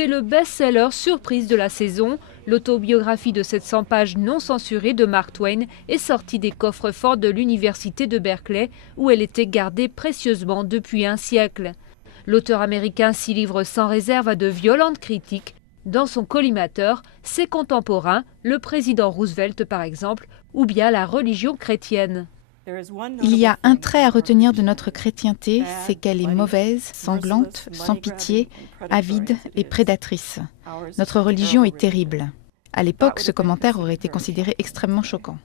C'est le best-seller surprise de la saison. L'autobiographie de 700 pages non censurée de Mark Twain est sortie des coffres-forts de l'université de Berkeley, où elle était gardée précieusement depuis un siècle. L'auteur américain s'y livre sans réserve à de violentes critiques. Dans son collimateur, ses contemporains, le président Roosevelt par exemple, ou bien la religion chrétienne. Il y a un trait à retenir de notre chrétienté, c'est qu'elle est mauvaise, sanglante, sans pitié, avide et prédatrice. Notre religion est terrible. À l'époque, ce commentaire aurait été considéré extrêmement choquant.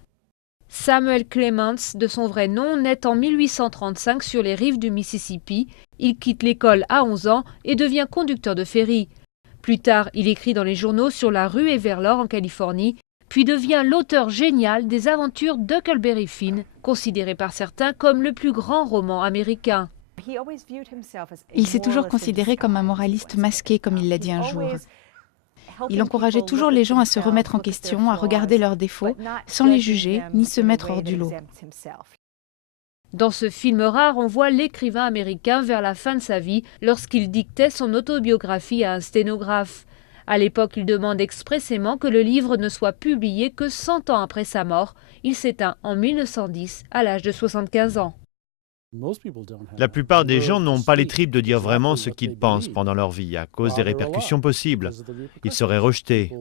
Samuel Clemens, de son vrai nom, naît en 1835 sur les rives du Mississippi. Il quitte l'école à 11 ans et devient conducteur de ferry. Plus tard, il écrit dans les journaux sur la ruée vers l'or en Californie, puis devient l'auteur génial des aventures d'Huckleberry Finn, considéré par certains comme le plus grand roman américain. Il s'est toujours considéré comme un moraliste masqué, comme il l'a dit un jour. Il encourageait toujours les gens à se remettre en question, à regarder leurs défauts, sans les juger, ni se mettre hors du lot. Dans ce film rare, on voit l'écrivain américain vers la fin de sa vie, lorsqu'il dictait son autobiographie à un sténographe. À l'époque, il demande expressément que le livre ne soit publié que 100 ans après sa mort. Il s'éteint en 1910, à l'âge de 75 ans. La plupart des gens n'ont pas les tripes de dire vraiment ce qu'ils pensent pendant leur vie, à cause des répercussions possibles. Ils seraient rejetés.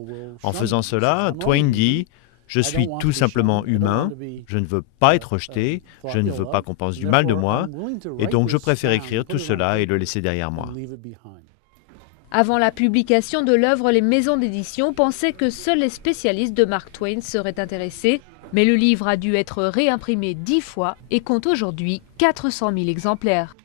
En faisant cela, Twain dit « Je suis tout simplement humain, je ne veux pas être rejeté, je ne veux pas qu'on pense du mal de moi, et donc je préfère écrire tout cela et le laisser derrière moi. » Avant la publication de l'œuvre, les maisons d'édition pensaient que seuls les spécialistes de Mark Twain seraient intéressés. Mais le livre a dû être réimprimé 10 fois et compte aujourd'hui 400 000 exemplaires.